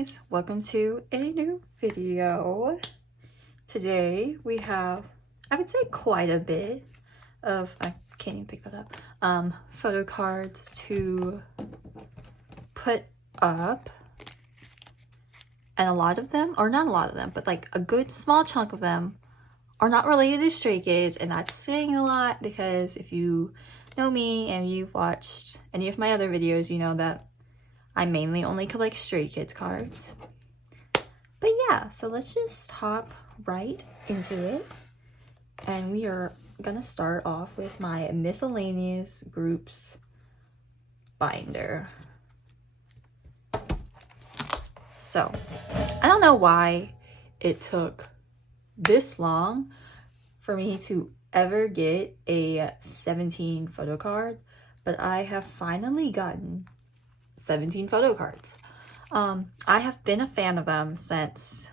guys, welcome to a new video. Today we have, I would say, quite a bit of, I can't even pick that up, photo cards to put up, and a lot of them, or not a lot of them, but like a good small chunk of them are not related to Stray Kids, and that's saying a lot because if you know me and you've watched any of my other videos, you know that I mainly only collect Stray Kids cards. But yeah, so let's just hop right into it. And we are gonna start off with my miscellaneous groups binder. So, I don't know why it took this long for me to ever get a 17 photo card, but I have finally gotten 17 photo cards. I have been a fan of them since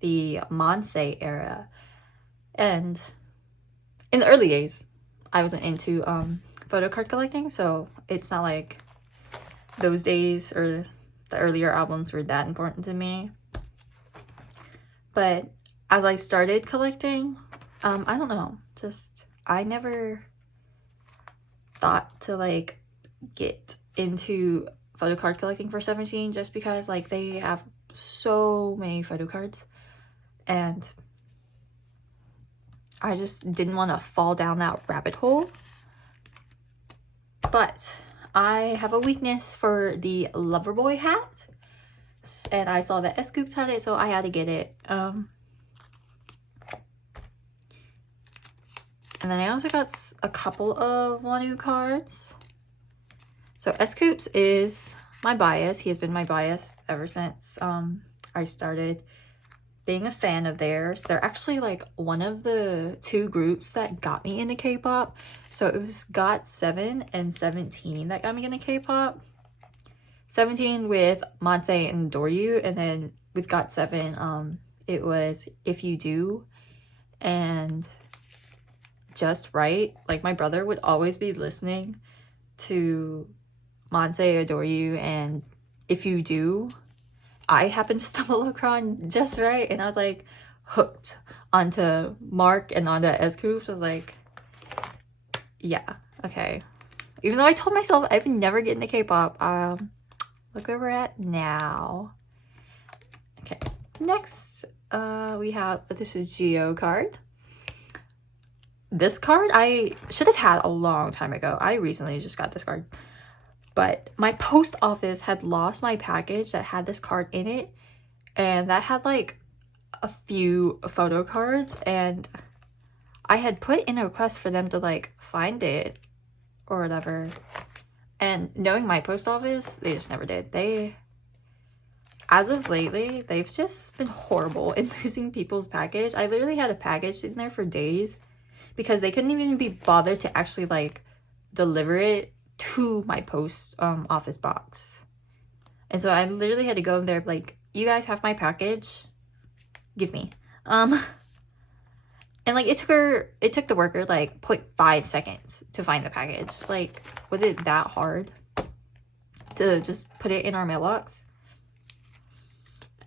the Monse era, and in the early days I wasn't into photo card collecting, so it's not like those days or the earlier albums were that important to me. But as I started collecting, I don't know, just I never thought to like get into photo card collecting for 17 just because like they have so many photo cards and I just didn't want to fall down that rabbit hole. But I have a weakness for the Loverboy hat, and I saw that S.coups had it, so I had to get it. And then I also got a couple of Wonwoo cards. So S.coups is my bias. He has been my bias ever since I started being a fan of theirs. They're actually like one of the two groups that got me into K-pop. So it was GOT7 and 17 that got me into K-pop. 17 with Monse and Doryu, and then with GOT7 it was If You Do and Just Right. Like my brother would always be listening to Monse, Adore You, and If You Do. I happened to stumble across Just Right, and I was like hooked onto Mark and onto S.coups. I was like, yeah, okay. Even though I told myself I would never get into K-pop, look where we're at now. Okay, next we have, this is Geo card. This card I should have had a long time ago. I recently just got this card. But my post office had lost my package that had this card in it. And that had like a few photo cards. And I had put in a request for them to like find it or whatever. And knowing my post office, they just never did. They, as of lately, they've just been horrible in losing people's package. I literally had a package sitting there for days because they couldn't even be bothered to actually like deliver it to my post office box. And so I literally had to go in there like, you guys have my package, give me. And like it took the worker like 0.5 seconds to find the package. Like, was it that hard to just put it in our mailbox?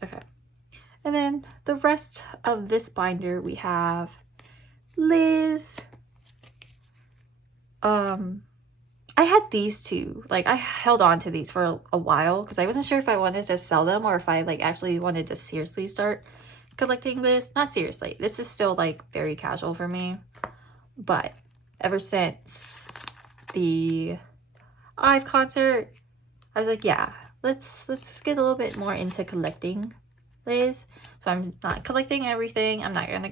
Okay. And then the rest of this binder, we have Liz. I had these two. Like, I held on to these for a while because I wasn't sure if I wanted to sell them or if I like actually wanted to seriously start collecting this. Not seriously. This is still like very casual for me. But ever since the IVE concert, I was like, yeah, let's get a little bit more into collecting Liz. So I'm not collecting everything. I'm not gonna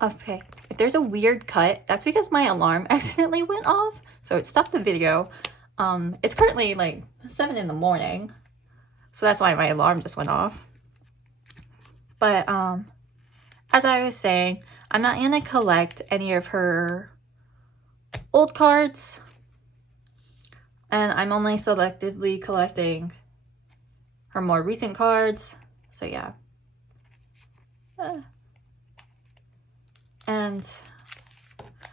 okay, if there's a weird cut, that's because my alarm accidentally went off, so it stopped the video. It's currently like 7 in the morning, so that's why my alarm just went off. But as I was saying, I'm not gonna collect any of her old cards, and I'm only selectively collecting her more recent cards. So yeah. And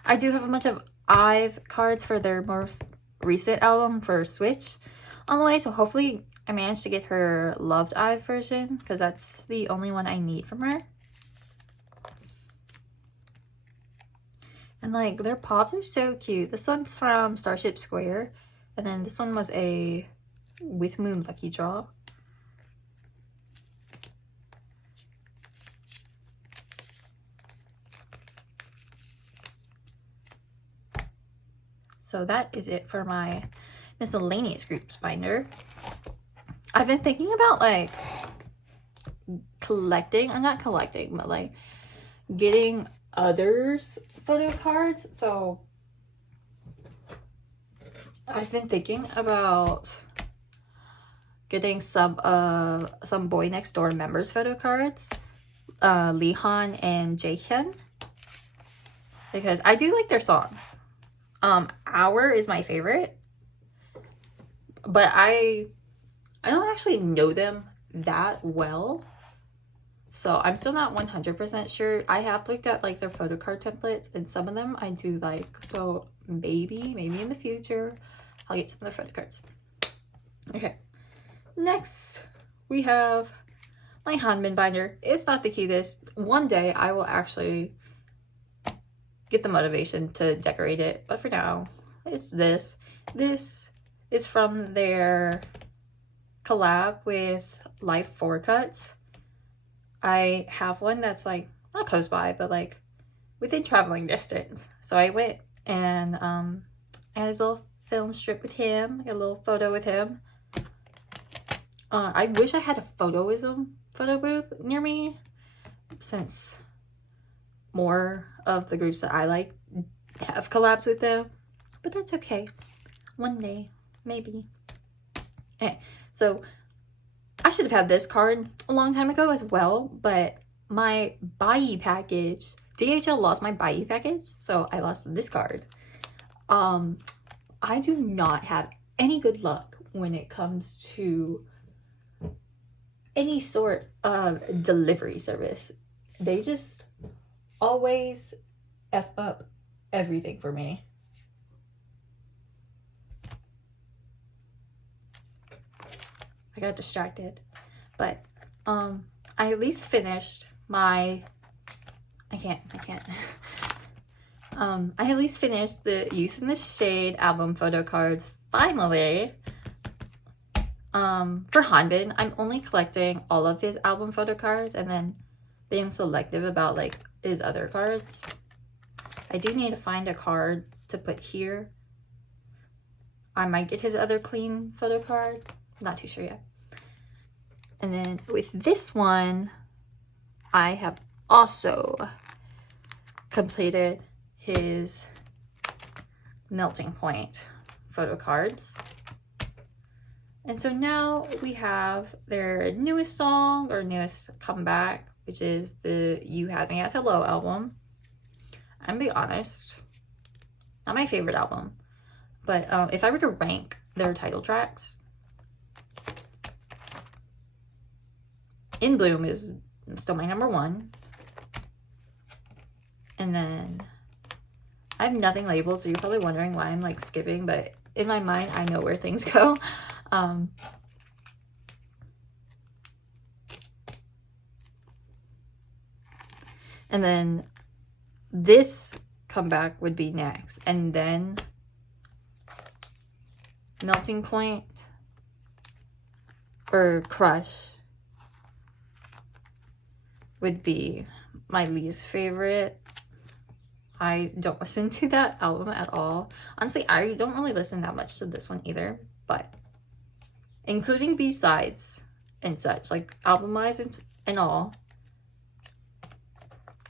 I do have a bunch of IVE cards for their most recent album for Switch on the way, so hopefully I managed to get her Loved IVE version because that's the only one I need from her. And like their pops are so cute. This one's from Starship Square, and then this one was a With Moon Lucky Draw. So that is it for my miscellaneous groups binder. I've been thinking about like collecting, or not collecting, but like getting others photo cards. So I've been thinking about getting some Boy Next Door members photo cards, Leehan and Jaehyun, because I do like their songs. Hour is my favorite, but I don't actually know them that well, so I'm still not 100% sure. I have looked at like their photo card templates, and some of them I do like, so maybe in the future I'll get some of their photo cards. Okay, next we have my Hyunjin binder. It's not the cutest. One day I will actually get the motivation to decorate it, but for now it's this. This is from their collab with Life 4 Cuts. I have one that's like not close by, but like within traveling distance. So I went and I had this little film strip with him, a little photo with him. I wish I had a photo booth near me, since more of the groups that I like have collabs with them, but that's okay. One day, maybe. Okay, so I should have had this card a long time ago as well, but my IVE package, DHL lost my IVE package, so I lost this card. I do not have any good luck when it comes to any sort of delivery service. They just always F up everything for me. I got distracted, but I at least finished my I at least finished the Youth in the Shade album photo cards finally. For Hyunjin, I'm only collecting all of his album photo cards and then being selective about like his other cards. I do need to find a card to put here. I might get his other clean photo card. Not too sure yet. And then with this one, I have also completed his Melting Point photo cards. And so now we have their newest song, or newest comeback, which is the You Had Me at Hello album. I'm gonna be honest, not my favorite album, but if I were to rank their title tracks, In Bloom is still my number one. And then I have nothing labeled, so you're probably wondering why I'm like skipping, but in my mind, I know where things go. And then this comeback would be next, and then Melting Point or Crush would be my least favorite. I don't listen to that album at all. Honestly, I don't really listen that much to this one either, but including B-sides and such, like album-wise and all,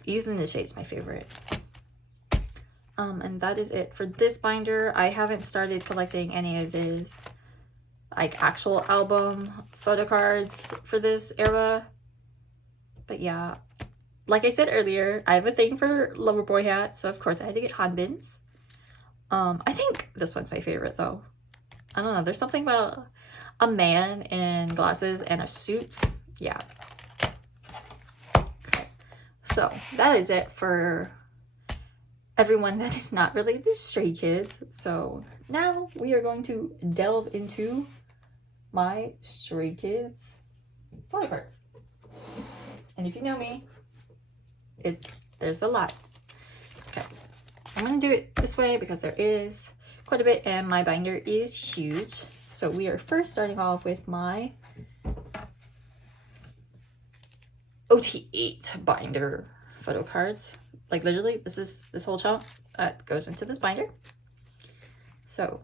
Youth in the Shade is my favorite. And that is it for this binder. I haven't started collecting any of his like actual album photo cards for this era. But yeah, like I said earlier, I have a thing for Loverboy hats, so of course I had to get Hyunjin's. I think this one's my favorite though. I don't know, there's something about a man in glasses and a suit. Yeah. Okay, so that is it for everyone that is not related to Stray Kids. So now we are going to delve into my Stray Kids photo cards. And if you know me, there's a lot. Okay, I'm gonna do it this way because there is quite a bit and my binder is huge. So we are first starting off with my OT8 binder photo cards. Like literally, this whole chunk goes into this binder. So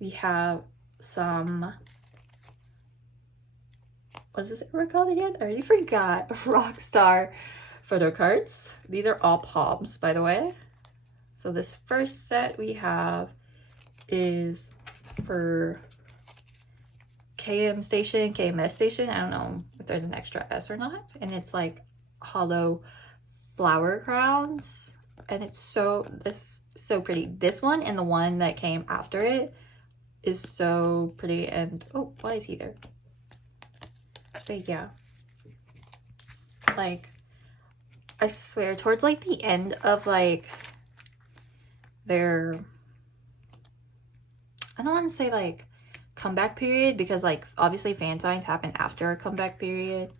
we have some, what's this ever called again? I already forgot. Rockstar photo cards. These are all palms, by the way. So this first set we have is for KM station, KMS station. I don't know if there's an extra S or not. And it's like hollow flower crowns. And it's so pretty. This one and the one that came after it is so pretty. And oh, why is he there? But yeah, like I swear, towards like the end of like their, I don't want to say like comeback period, because like obviously fan signs happen after a comeback period,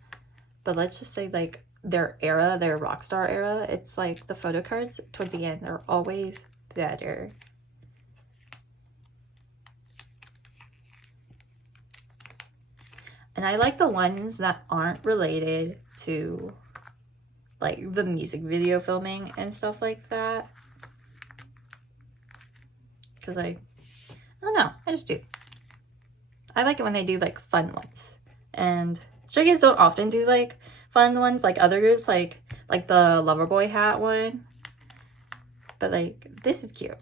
but let's just say like their era, their Rockstar era, it's like the photo cards towards the end, they're always better. And I like the ones that aren't related to like the music video filming and stuff like that. Because I don't know, I just do. I like it when they do like fun ones. And Stray Kids don't often do like fun ones like other groups, like the Loverboy hat one. But like this is cute.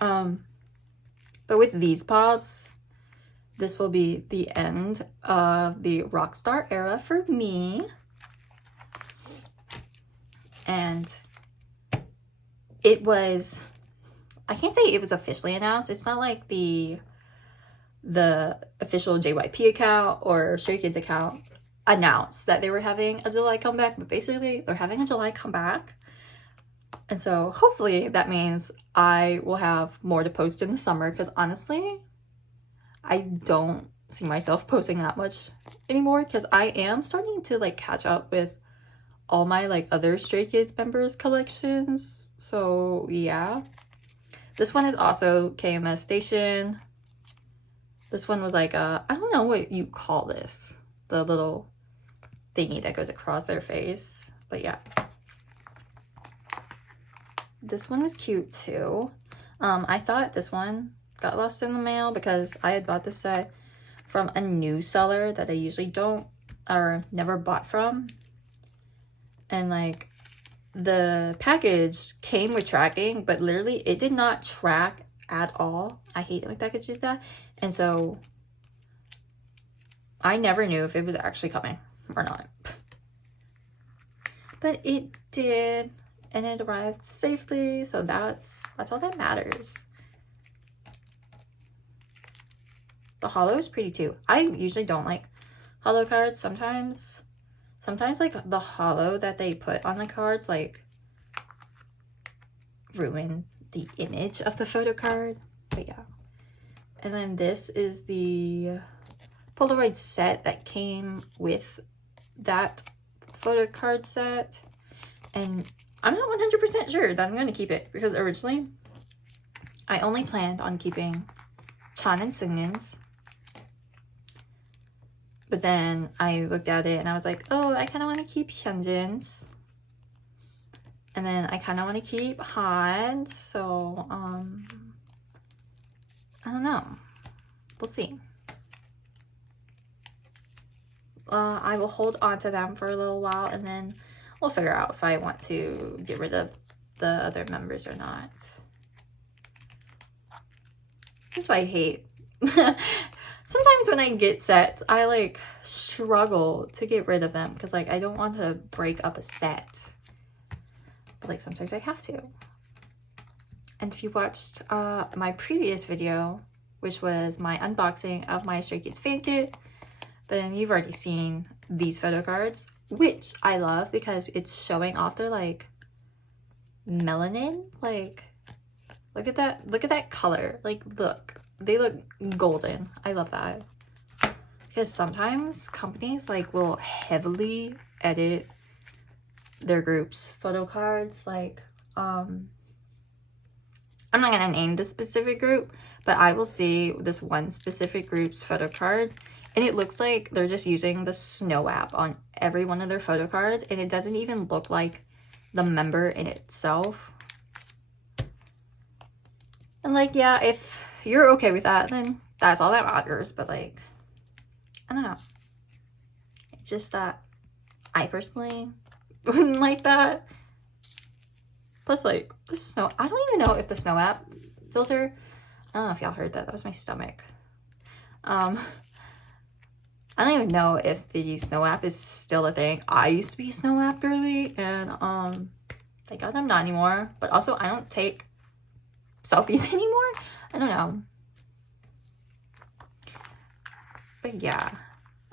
But with these pops, this will be the end of the Rockstar era for me. And it was, I can't say it was officially announced. It's not like the official JYP account or Stray Kids account announced that they were having a July comeback, but basically they're having a July comeback. And so hopefully that means I will have more to post in the summer, because honestly, I don't see myself posting that much anymore, because I am starting to like catch up with all my like other Stray Kids members collections. So yeah, this one is also KMS station. This one was like I don't know what you call this, the little thingy that goes across their face, but yeah, this one was cute too. I thought this one got lost in the mail because I had bought this set from a new seller that I usually don't or never bought from, and like the package came with tracking, but literally it did not track at all. I hate when packages do that. And so I never knew if it was actually coming or not, but it did, and it arrived safely, so that's all that matters. The hollow is pretty too. I usually don't like hollow cards. Sometimes like the hollow that they put on the cards like ruin the image of the photo card, but yeah. And then this is the Polaroid set that came with that photo card set, and I'm not 100% sure that I'm going to keep it, because originally I only planned on keeping Chan and Seungmin's, but then I looked at it and I was like, oh, I kind of want to keep Hyunjin's, and then I kind of want to keep Han's, so I don't know, we'll see. I will hold on to them for a little while, and then we'll figure out if I want to get rid of the other members or not. That's why I hate. Sometimes when I get sets, I like struggle to get rid of them because like I don't want to break up a set. But like sometimes I have to. And if you watched my previous video, which was my unboxing of my Stray Kids fan kit, then you've already seen these photo cards, which I love because it's showing off their like melanin. Like look at that color. Like look, they look golden. I love that. Because sometimes companies like will heavily edit their groups photo cards. Like I'm not gonna name this specific group, but I will see this one specific group's photo card and it looks like they're just using the Snow app on every one of their photo cards, and it doesn't even look like the member in itself. And like, yeah, if you're okay with that, then that's all that matters. But like, I don't know. It's just that I personally wouldn't like that. Plus, like, the Snow, I don't even know if the Snow app filter, I don't know if y'all heard that. That was my stomach. I don't even know if the Snow app is still a thing. I used to be a Snow app girly, and thank God I'm not anymore. But also, I don't take selfies anymore. I don't know. But yeah.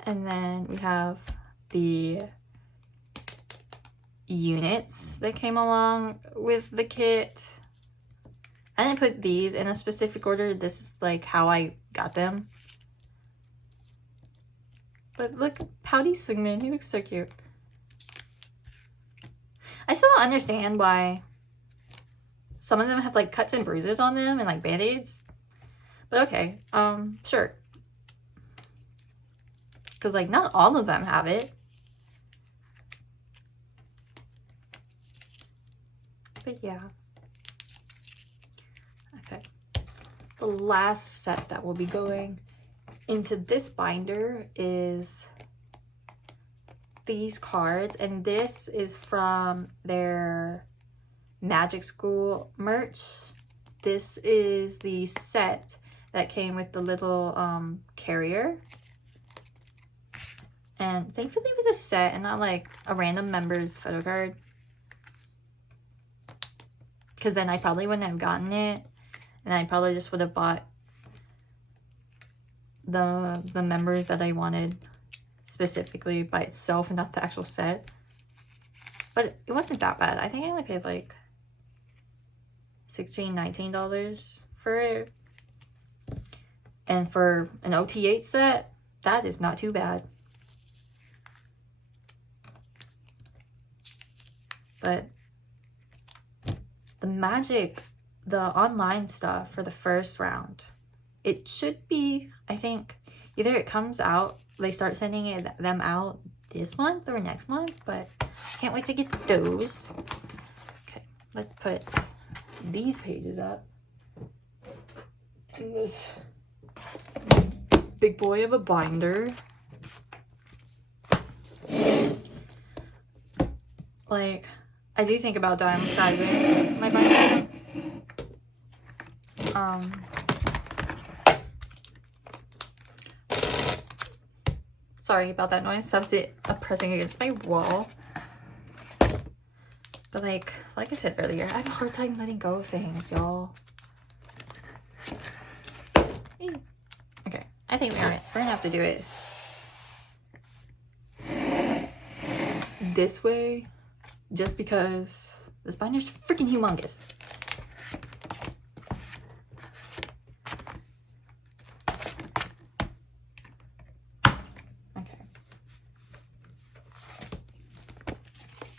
And then we have the units that came along with the kit. I didn't put these in a specific order. This is like how I got them. But look, pouty Seungmin, he looks so cute. I still don't understand why some of them have like cuts and bruises on them and like band-aids. But okay, sure. Because like not all of them have it. But yeah. Okay. The last set that will be going into this binder is these cards, and this is from their Magic School merch. This is the set that came with the little carrier, and thankfully it was a set and not like a random member's photo card, because then I probably wouldn't have gotten it, and I probably just would have bought the members that I wanted specifically by itself and not the actual set. But it wasn't that bad. I think I only paid like $16, $19 for it. And for an OT8 set, that is not too bad. But the magic, the online stuff for the first round, it should be, I think, either it comes out, they start sending them out this month or next month, but can't wait to get those. Okay, let's put these pages up. And this big boy of a binder. Like, I do think about downsizing my binder. Sorry about that noise. That was it pressing against my wall. But like I said earlier, I have a hard time letting go of things, y'all. Okay, I think we're gonna have to do it this way, just because this binder's freaking humongous.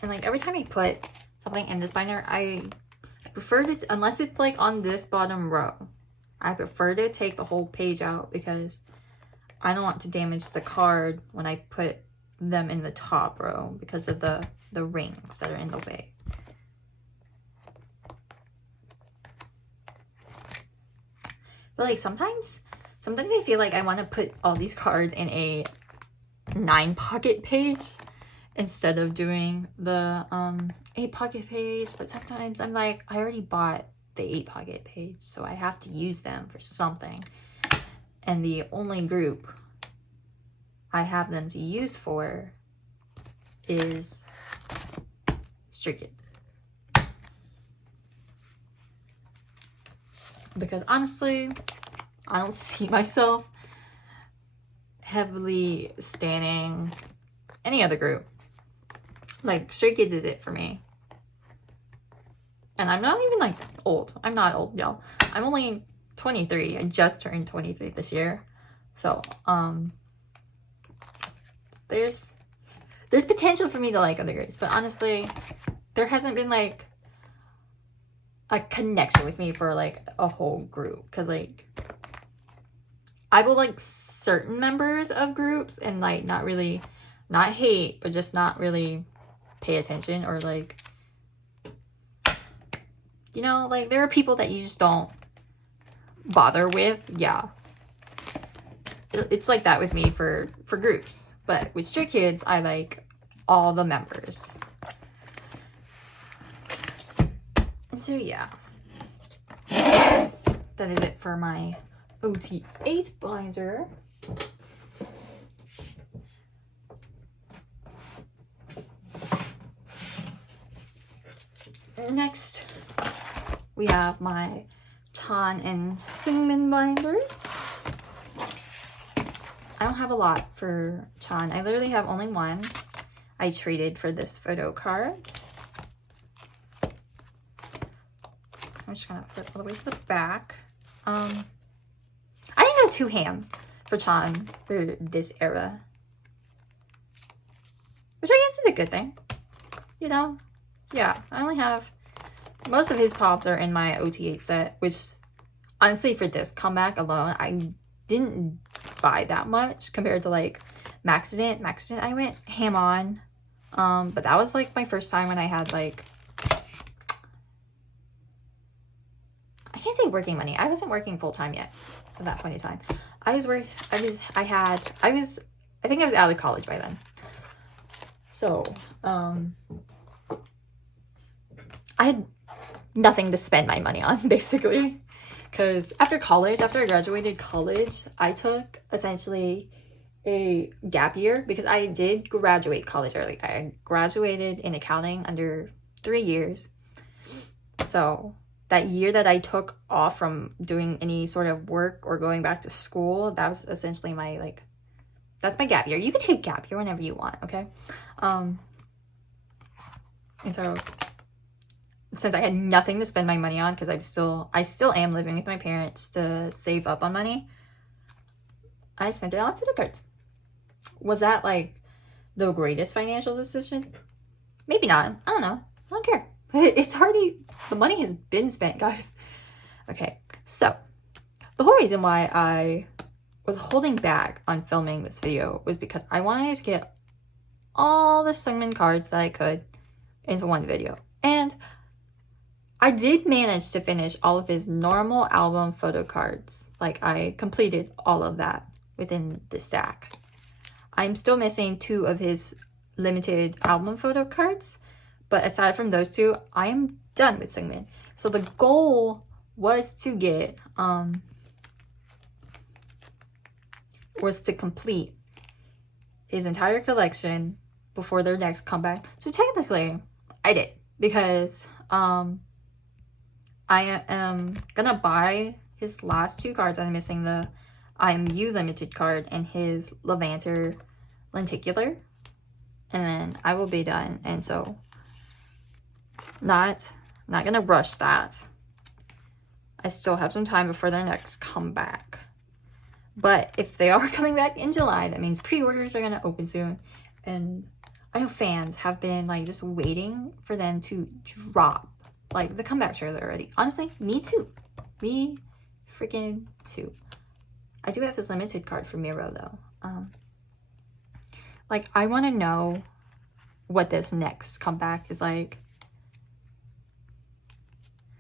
And like every time I put something in this binder, I prefer to, unless it's like on this bottom row, I prefer to take the whole page out because I don't want to damage the card when I put them in the top row because of the rings that are in the way. But like sometimes I feel like I want to put all these cards in a 9 pocket page instead of doing the 8 pocket page. But sometimes I'm like, I already bought the 8 pocket page, so I have to use them for something. And the only group I have them to use for is Stray Kids. Because honestly, I don't see myself heavily standing any other group. Like, Stray Kids is it for me. And I'm not even like old. I'm not old, y'all. I'm only 23. I just turned 23 this year. So, there's potential for me to like other girls, but honestly, there hasn't been like a connection with me for like a whole group. Cause like, I will like certain members of groups and like not hate, but just not really pay attention, or like, you know, like there are people that you just don't bother with. Yeah. It's like that with me for groups. But with Stray Kids, I like all the members. And so yeah. That is it for my OT8 binder. Next, we have my Chan and Seungmin binders. I don't have a lot for Chan. I literally have only one. I traded for this photo card. I'm just gonna flip all the way to the back. I didn't go too ham for Chan for this era, which I guess is a good thing, you know? Yeah, I only have, most of his pops are in my OT8 set, which honestly for this comeback alone, I didn't buy that much compared to like Maxident. Maxident I went ham on, but that was like my first time when I had like, I can't say working money. I wasn't working full time yet at that point in time. I think I was out of college by then. So, I had nothing to spend my money on, basically. Because after I graduated college, I took essentially a gap year because I did graduate college early. I graduated in accounting under 3 years. So that year that I took off from doing any sort of work or going back to school, that was essentially my, like, that's my gap year. You can take gap year whenever you want, okay? And so since I had nothing to spend my money on, because I still am living with my parents to save up on money, I spent it on Photocards. Was that like the greatest financial decision? Maybe not. I don't know. I don't care. It's already, the money has been spent, guys. Okay, so the whole reason why I was holding back on filming this video was because I wanted to get all the seungmin cards that I could into one video. And I did manage to finish all of his normal album photo cards. Like, I completed all of that within the stack. I'm still missing 2 of his limited album photo cards, but aside from those 2, I am done with Seungmin. So the goal was to get, was to complete his entire collection before their next comeback. So technically, I did, because, I am gonna buy his last 2 cards. I'm missing the IMU limited card and his Levanter lenticular, and then I will be done. And so not gonna rush that. I still have some time before their next comeback. But if they are coming back in July, that means pre-orders are gonna open soon. And I know fans have been like just waiting for them to drop like the comeback trailer already. Honestly, me too. Me freaking too. I do have his limited card for Miro though. Like, I want to know what this next comeback is like.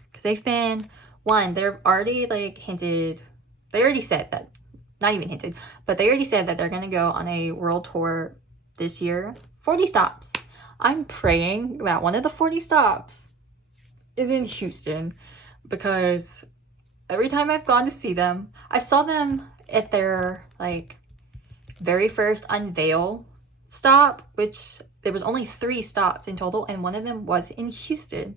Because they've been, they've already like hinted, they already said that, not even hinted, but they already said that they're going to go on a world tour this year. 40 stops. I'm praying that one of the 40 stops is in Houston, because every time I've gone to see them, I saw them at their like very first unveil stop, which there was only 3 stops in total, and one of them was in Houston.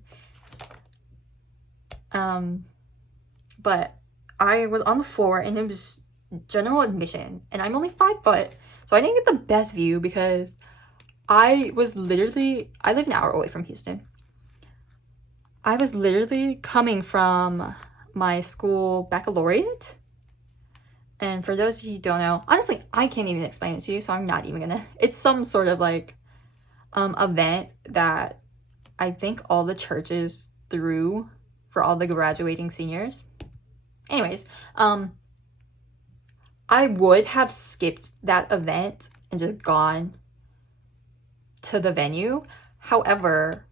But I was on the floor and it was general admission, and I'm only 5 foot, so I didn't get the best view because I live an hour away from Houston. I was literally coming from my school baccalaureate. And for those of you who don't know, honestly, I can't even explain it to you, so I'm not even gonna. It's some sort of like event that I think all the churches threw for all the graduating seniors. Anyways, I would have skipped that event and just gone to the venue. However,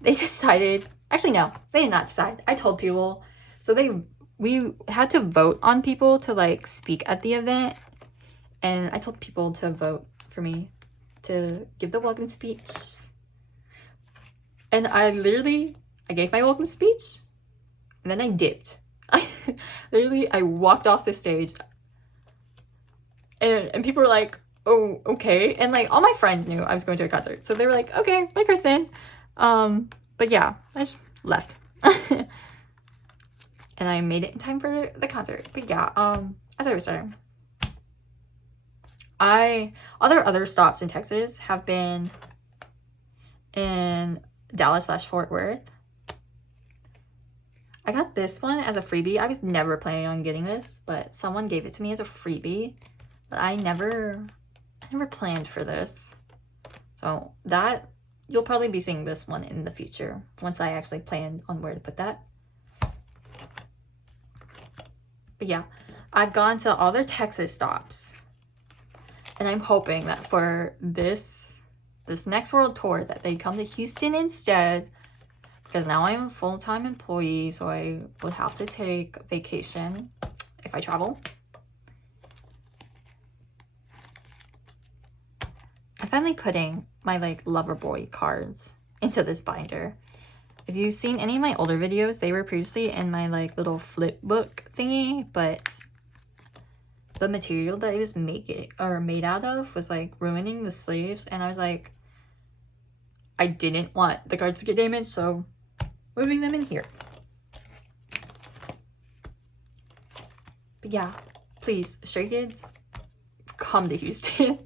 they decided, actually no, they did not decide. I told people, so we had to vote on people to like speak at the event, and I told people to vote for me to give the welcome speech. And I gave my welcome speech and then I dipped. I walked off the stage and people were like, oh, okay. And like all my friends knew I was going to a concert, so they were like, okay, bye Kristen. But yeah, I just left. And I made it in time for the concert. But yeah, as I was saying, other stops in Texas have been in Dallas/Fort Worth. I got this one as a freebie. I was never planning on getting this, but someone gave it to me as a freebie. But I never planned for this. So that, you'll probably be seeing this one in the future once I actually planned on where to put that. But yeah, I've gone to all their Texas stops. And I'm hoping that for this next world tour that they come to Houston instead, because now I'm a full-time employee, so I would have to take vacation if I travel. I'm finally putting my like Loverboy cards into this binder. If you've seen any of my older videos, they were previously in my like little flip book thingy, but the material that it was made out of was like ruining the sleeves, and I was like, I didn't want the cards to get damaged, so moving them in here. But yeah, please, Stray Kids, come to Houston.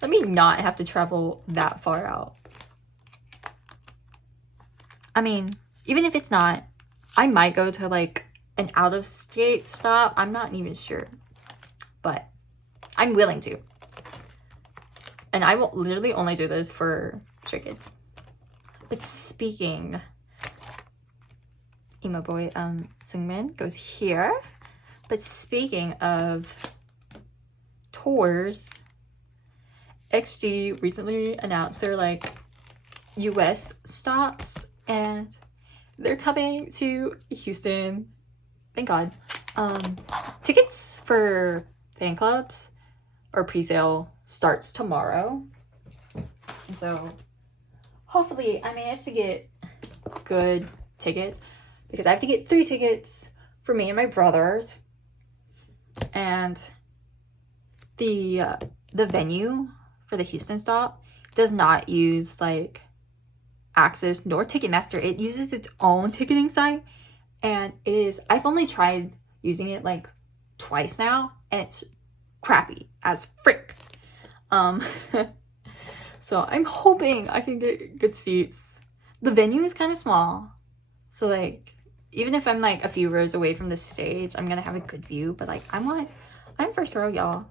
Let me not have to travel that far out. I mean, even if it's not, I might go to like an out-of-state stop. I'm not even sure, but I'm willing to. And I will literally only do this for Stray Kids. But speaking, emo boy Seungmin goes here. But speaking of tours, XG recently announced their like US stops, and they're coming to Houston. Thank God. Tickets for fan clubs or pre-sale starts tomorrow, and so hopefully I manage to get good tickets, because I have to get 3 tickets for me and my brothers, and the venue for the Houston stop does not use like Access nor Ticketmaster. It uses its own ticketing site, and I've only tried using it like twice now, and it's crappy as frick. So I'm hoping I can get good seats. The venue is kind of small, so like even if I'm like a few rows away from the stage, I'm gonna have a good view. But like I'm first row, y'all.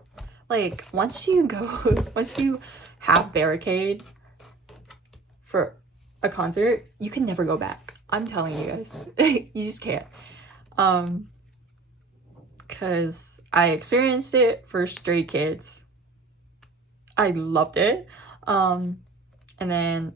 Like once you have barricade for a concert, you can never go back. I'm telling you guys. You just can't. Because I experienced it for Stray Kids. I loved it. And then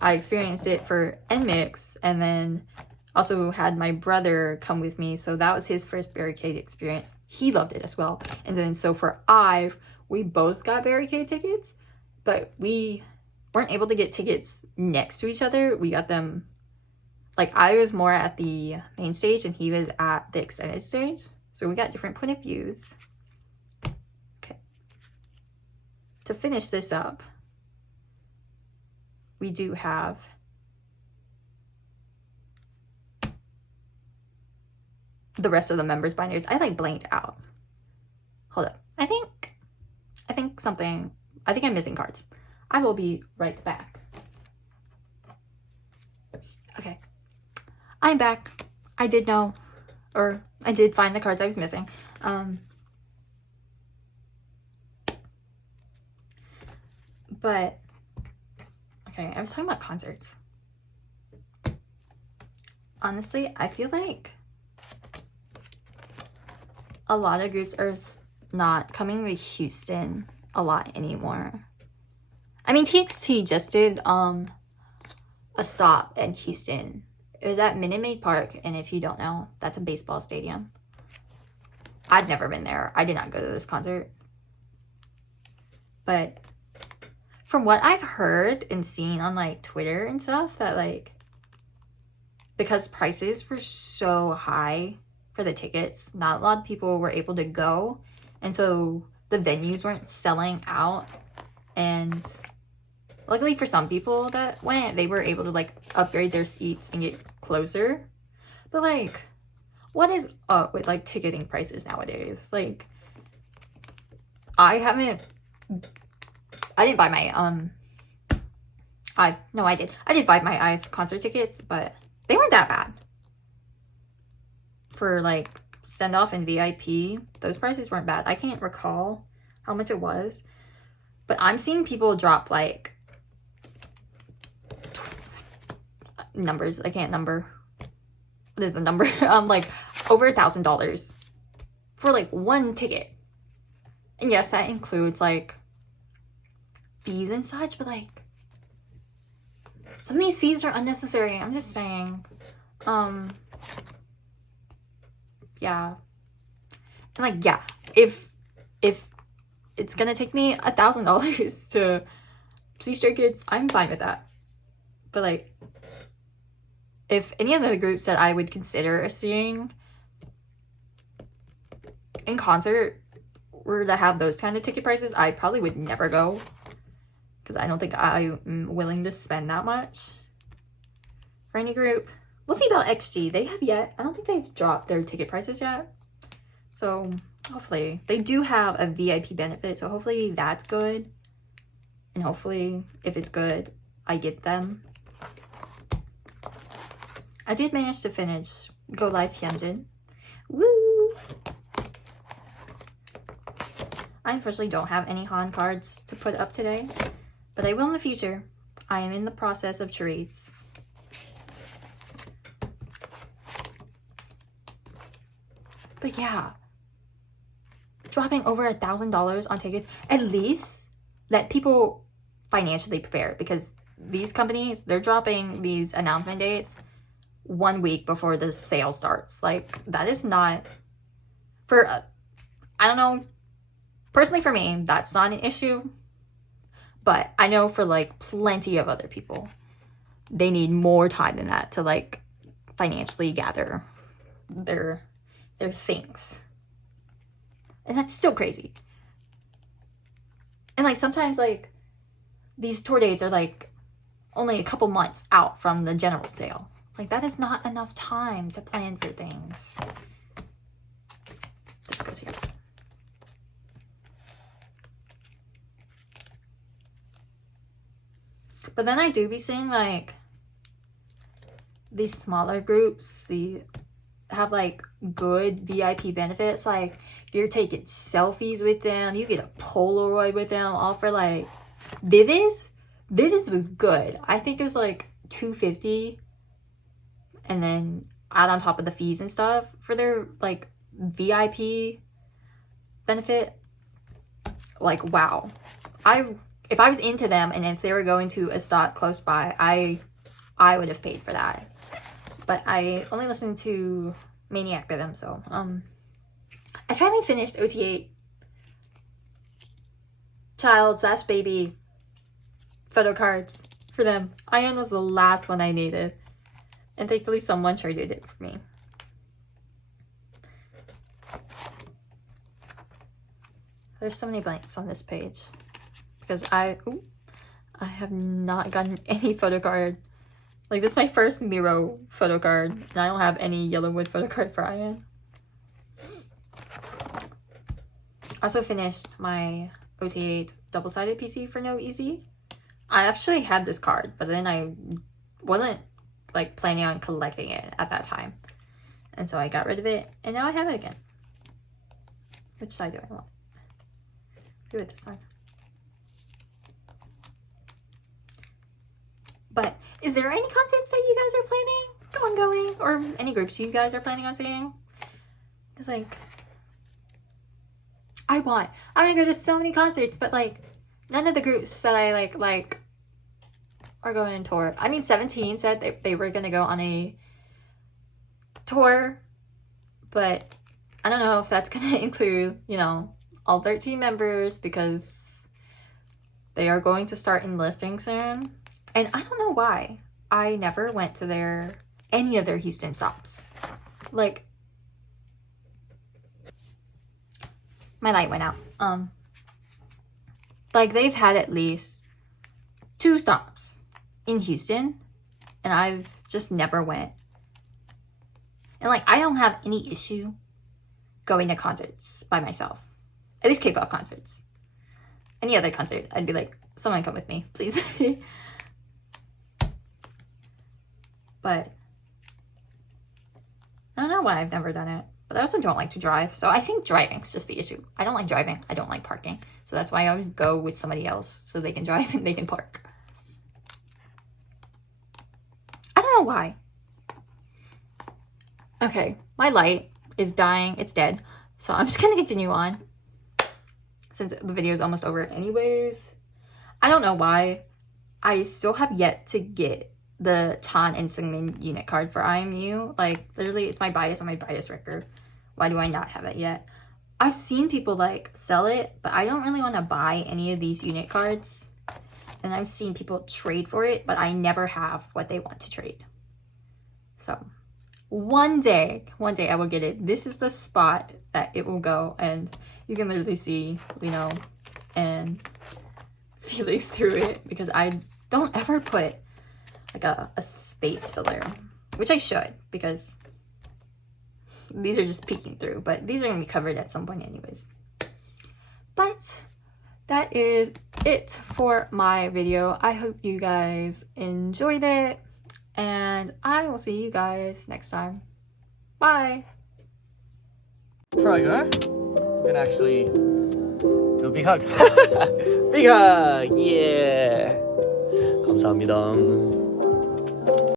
I experienced it for NMIX, and then also had my brother come with me, so that was his first barricade experience. He loved it as well. And then so for IVE, we both got barricade tickets, but we weren't able to get tickets next to each other. We got them, like I was more at the main stage and he was at the extended stage, so we got different point of views. Okay, to finish this up, we do have the rest of the members binders. I like blanked out. Hold up. I think I'm missing cards. I will be right back. Okay, I'm back. I did know, or I did find the cards I was missing. But, okay, I was talking about concerts. Honestly, I feel like a lot of groups are not coming to Houston a lot anymore. I mean, TXT just did a stop in Houston. It was at Minute Maid Park, and if you don't know, that's a baseball stadium. I've never been there. I did not go to this concert. But from what I've heard and seen on like Twitter and stuff, that like because prices were so high for the tickets, not a lot of people were able to go, and so the venues weren't selling out. And luckily for some people that went, they were able to like upgrade their seats and get closer. But like, what is up with like ticketing prices nowadays? Like, I didn't buy my I did buy my IVE concert tickets, but they weren't that bad. For like send off and VIP, those prices weren't bad. I can't recall how much it was, but I'm seeing people drop like numbers. I can't number. What is the number? Like over $1,000 for like one ticket. And yes, that includes like fees and such, but like some of these fees are unnecessary. I'm just saying. Yeah. And like, yeah, if it's gonna take me $1,000 to see Stray Kids, I'm fine with that. But like, if any of the groups that I would consider seeing in concert were to have those kind of ticket prices, I probably would never go, because I don't think I'm willing to spend that much for any group. We'll see about XG. They have yet. I don't think they've dropped their ticket prices yet. So hopefully they do have a VIP benefit. So hopefully that's good. And hopefully if it's good, I get them. I did manage to finish Go Live Hyunjin. Woo! I unfortunately don't have any Han cards to put up today, but I will in the future. I am in the process of charades. But yeah, dropping over $1,000 on tickets, at least let people financially prepare, because these companies, they're dropping these announcement dates 1 week before the sale starts. Like, that is not for, I don't know, personally for me, that's not an issue, but I know for like plenty of other people, they need more time than that to like financially gather their things. And that's still crazy. And like sometimes like these tour dates are like only a couple months out from the general sale. Like, that is not enough time to plan for things. This goes here. But then I do be seeing like these smaller groups, have like good VIP benefits. Like, you're taking selfies with them, you get a Polaroid with them, all for like Vivis was good. I think it was like $250, and then add on top of the fees and stuff for their like VIP benefit. Like, wow. If I was into them and if they were going to a stop close by, I would have paid for that. But I only listened to Maniac Rhythm, so I finally finished OT8 child/baby Photocards for them. Ion was the last one I needed, and thankfully someone traded it for me. There's so many blanks on this page because I have not gotten any photocard. Like, this is my first Miro photocard, and I don't have any Yellowwood photocard for Ion. I also finished my OT8 double-sided PC for No Easy. I actually had this card, but then I wasn't like planning on collecting it at that time. And so I got rid of it, and now I have it again. Which side do I want? Do it this side. But is there any concerts that you guys are planning on going? Or any groups you guys are planning on seeing? Because, like, I want to go to so many concerts, but, like, none of the groups that I like are going on tour. I mean, 17 said they were going to go on a tour, but I don't know if that's going to include, you know, all 13 members, because they are going to start enlisting soon. And I don't know why I never went to any of their Houston stops. Like, my light went out. Like, they've had at least 2 stops in Houston, and I've just never went. And, like, I don't have any issue going to concerts by myself. At least K-pop concerts. Any other concert, I'd be like, someone come with me, please. But I don't know why I've never done it. But I also don't like to drive. So I think driving's just the issue. I don't like driving. I don't like parking. So that's why I always go with somebody else so they can drive and they can park. I don't know why. Okay, my light is dying. It's dead. So I'm just going to continue on, since the video is almost over anyways. I don't know why I still have yet to get the Chan and Seungmin unit card for IMU. Like, literally, it's my bias on my bias record. Why do I not have it yet? I've seen people, like, sell it, but I don't really want to buy any of these unit cards. And I've seen people trade for it, but I never have what they want to trade. So, one day I will get it. This is the spot that it will go, and you can literally see, you know, and Felix through it, because I don't ever put like a space filler, which I should, because these are just peeking through, but these are going to be covered at some point anyways. But that is it for my video. I hope you guys enjoyed it, and I will see you guys next time. Bye! Before I go, I'm gonna actually do a big hug. Big hug! Yeah! 감사합니다.